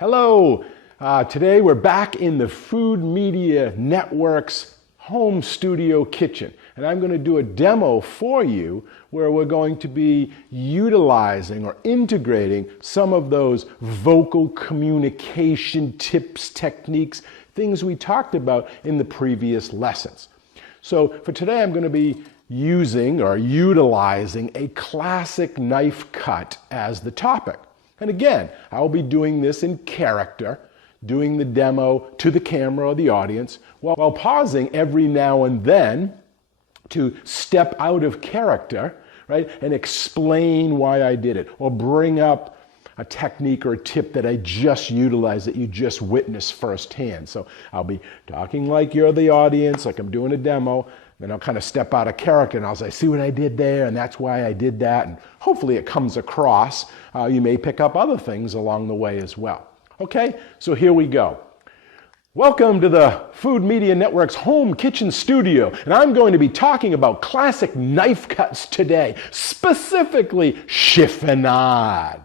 Hello, today we're back in the Food Media Network's home studio kitchen, and I'm going to do a demo for you where we're going to be utilizing or integrating some of those vocal communication tips, techniques, things we talked about in the previous lessons. So for today I'm going to be using or utilizing a classic knife cut as the topic. And again, I'll be doing this in character, doing the demo to the camera or the audience, while pausing every now and then to step out of character, right, and explain why I did it, or bring up a technique or a tip that I just utilized that you just witnessed firsthand. So I'll be talking like you're the audience, like I'm doing a demo, then I'll kind of step out of character and I'll say, see what I did there, and that's why I did that, and hopefully it comes across. You may pick up other things along the way as well. Okay, so here we go. Welcome to the Food Media Network's home kitchen studio, and I'm going to be talking about classic knife cuts today, specifically chiffonade.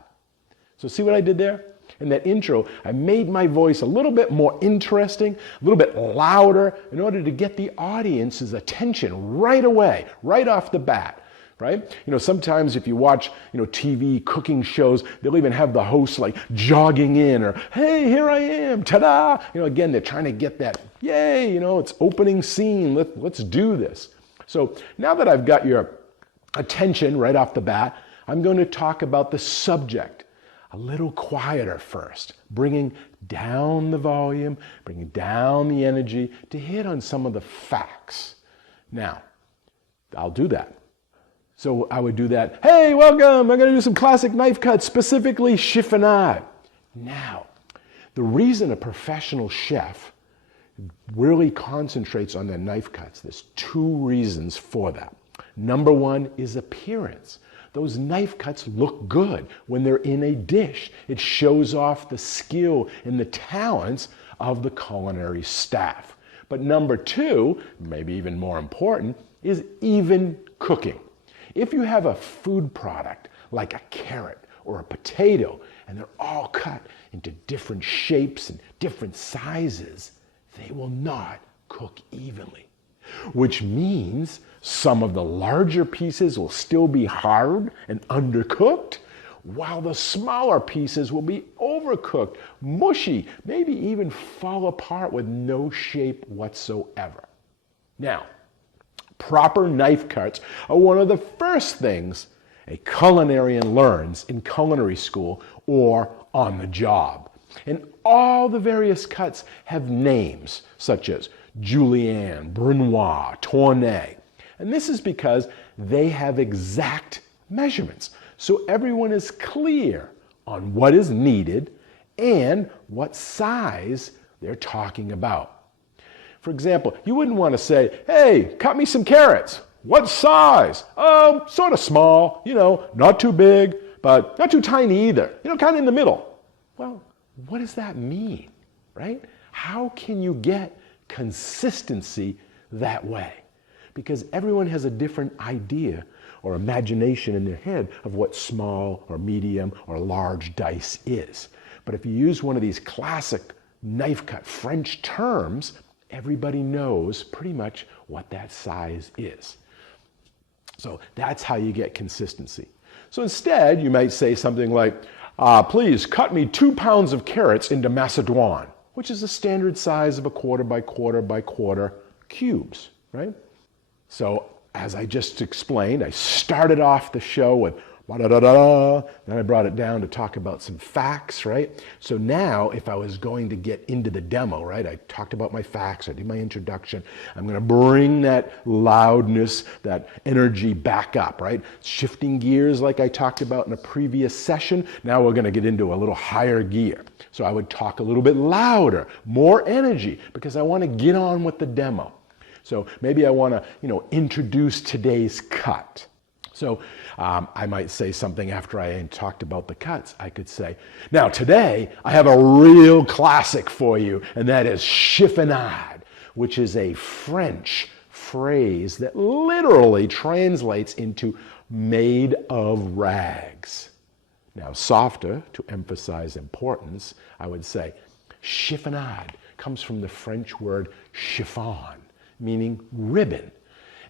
So see what I did there? In that intro, I made my voice a little bit more interesting, a little bit louder in order to get the audience's attention right away, right off the bat, right? You know, sometimes if you watch, TV cooking shows, they'll even have the host like jogging in or, hey, here I am, ta-da! Again, they're trying to get that, yay, it's opening scene, let's do this. So now that I've got your attention right off the bat, I'm going to talk about the subject. A little quieter first, bringing down the volume, bringing down the energy to hit on some of the facts. Now, I'll do that. So I would do that, hey, welcome, I'm going to do some classic knife cuts, specifically chiffonade. Now, the reason a professional chef really concentrates on their knife cuts, there's two reasons for that. Number one is appearance. Those knife cuts look good when they're in a dish. It shows off the skill and the talents of the culinary staff. But number two, maybe even more important, is even cooking. If you have a food product like a carrot or a potato, and they're all cut into different shapes and different sizes, they will not cook evenly. Which means some of the larger pieces will still be hard and undercooked, while the smaller pieces will be overcooked, mushy, maybe even fall apart with no shape whatsoever. Now, proper knife cuts are one of the first things a culinarian learns in culinary school or on the job. And all the various cuts have names such as julienne, brunoise, tournée. And this is because they have exact measurements. So everyone is clear on what is needed and what size they're talking about. For example, you wouldn't want to say, hey, cut me some carrots. What size? Sort of small, not too big, but not too tiny either. Kind of in the middle. Well, what does that mean, right? How can you get consistency that way? Because everyone has a different idea or imagination in their head of what small or medium or large dice is. But if you use one of these classic knife cut French terms, everybody knows pretty much what that size is. So that's how you get consistency. So instead, you might say something like, please cut me 2 pounds of carrots into macédoine, which is the standard size of a quarter by quarter by quarter cubes, right? So as I just explained, I started off the show with da-da-da-da, then I brought it down to talk about some facts, right? So now if I was going to get into the demo, right, I talked about my facts, I did my introduction, I'm going to bring that loudness, that energy back up, right? Shifting gears like I talked about in a previous session, now we're going to get into a little higher gear. So I would talk a little bit louder, more energy, because I want to get on with the demo. So maybe I want to, introduce today's cut. So I might say something after I talked about the cuts. I could say, now today I have a real classic for you, and that is chiffonade, which is a French phrase that literally translates into made of rags. Now, softer, to emphasize importance, I would say chiffonade comes from the French word chiffon, meaning ribbon.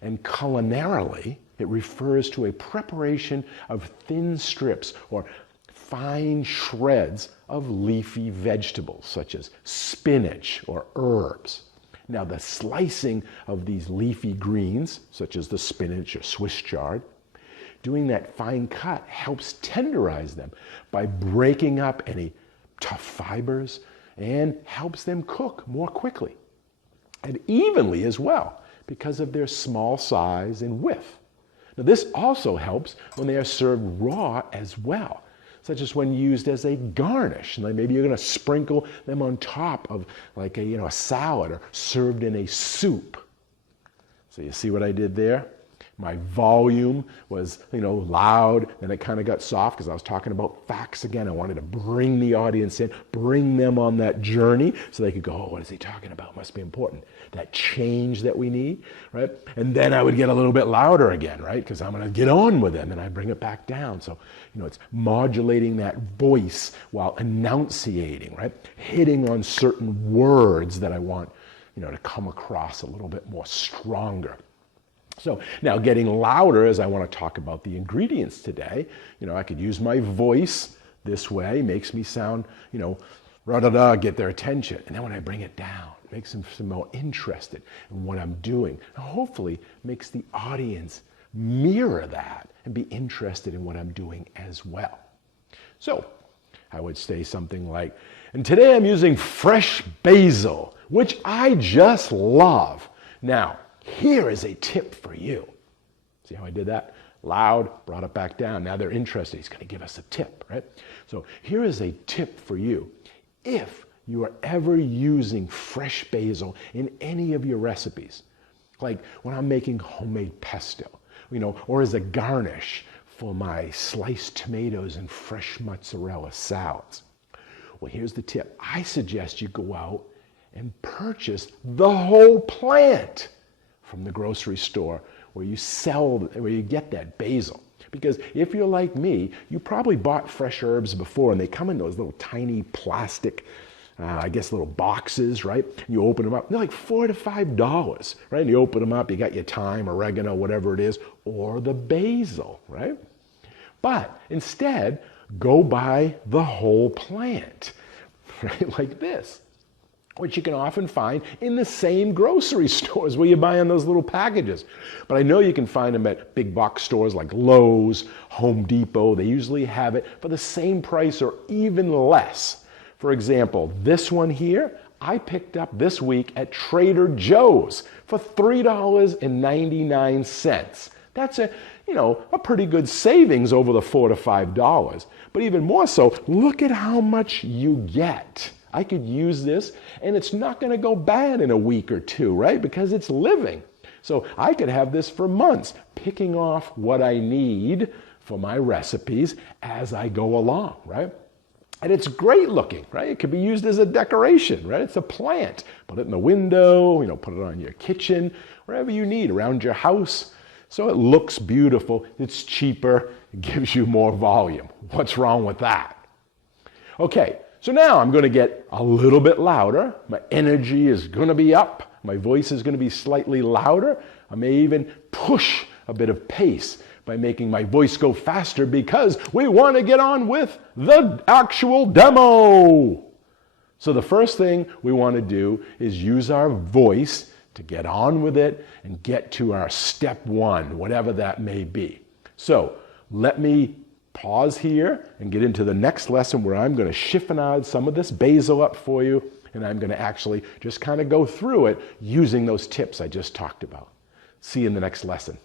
And culinarily, it refers to a preparation of thin strips or fine shreds of leafy vegetables, such as spinach or herbs. Now, the slicing of these leafy greens, such as the spinach or Swiss chard, doing that fine cut helps tenderize them by breaking up any tough fibers and helps them cook more quickly and evenly as well because of their small size and width. Now, this also helps when they are served raw as well, such as when used as a garnish. Like maybe you're going to sprinkle them on top of like a salad or served in a soup. So you see what I did there? My volume was, loud, then it kind of got soft because I was talking about facts again. I wanted to bring the audience in, bring them on that journey so they could go, oh, what is he talking about? Must be important. That change that we need, right? And then I would get a little bit louder again, right? Because I'm going to get on with them and I bring it back down. So, it's modulating that voice while enunciating, right? Hitting on certain words that I want, to come across a little bit more stronger. So now getting louder as I want to talk about the ingredients today, I could use my voice this way, makes me sound, get their attention. And then when I bring it down, it makes them feel more interested in what I'm doing. And hopefully makes the audience mirror that and be interested in what I'm doing as well. So I would say something like, and today I'm using fresh basil, which I just love. Now, here is a tip for you. See how I did that? Loud, brought it back down. Now they're interested. He's going to give us a tip, right? So here is a tip for you. If you are ever using fresh basil in any of your recipes, like when I'm making homemade pesto, or as a garnish for my sliced tomatoes and fresh mozzarella salads. Well, here's the tip. I suggest you go out and purchase the whole plant from the grocery store where you get that basil. Because if you're like me, you probably bought fresh herbs before and they come in those little tiny plastic, little boxes, right? You open them up, they're like $4 to $5, right? And you open them up, you got your thyme, oregano, whatever it is, or the basil, right? But instead, go buy the whole plant, right? Like this, which you can often find in the same grocery stores where you buy in those little packages. But I know you can find them at big box stores like Lowe's, Home Depot. They usually have it for the same price or even less. For example, this one here, I picked up this week at Trader Joe's for $3.99. That's a pretty good savings over the $4 to $5. But even more so, look at how much you get. I could use this and it's not going to go bad in a week or two, right? Because it's living. So I could have this for months, picking off what I need for my recipes as I go along, right? And it's great looking, right? It could be used as a decoration, right? It's a plant. Put it in the window, put it on your kitchen, wherever you need, around your house. So it looks beautiful. It's cheaper. It gives you more volume. What's wrong with that? Okay, so now I'm going to get a little bit louder. My energy is going to be up. My voice is going to be slightly louder. I may even push a bit of pace by making my voice go faster because we want to get on with the actual demo. So the first thing we want to do is use our voice to get on with it and get to our step one, whatever that may be. So let me pause here and get into the next lesson where I'm going to chiffonade some of this basil up for you, and I'm going to actually just kind of go through it using those tips I just talked about. See you in the next lesson.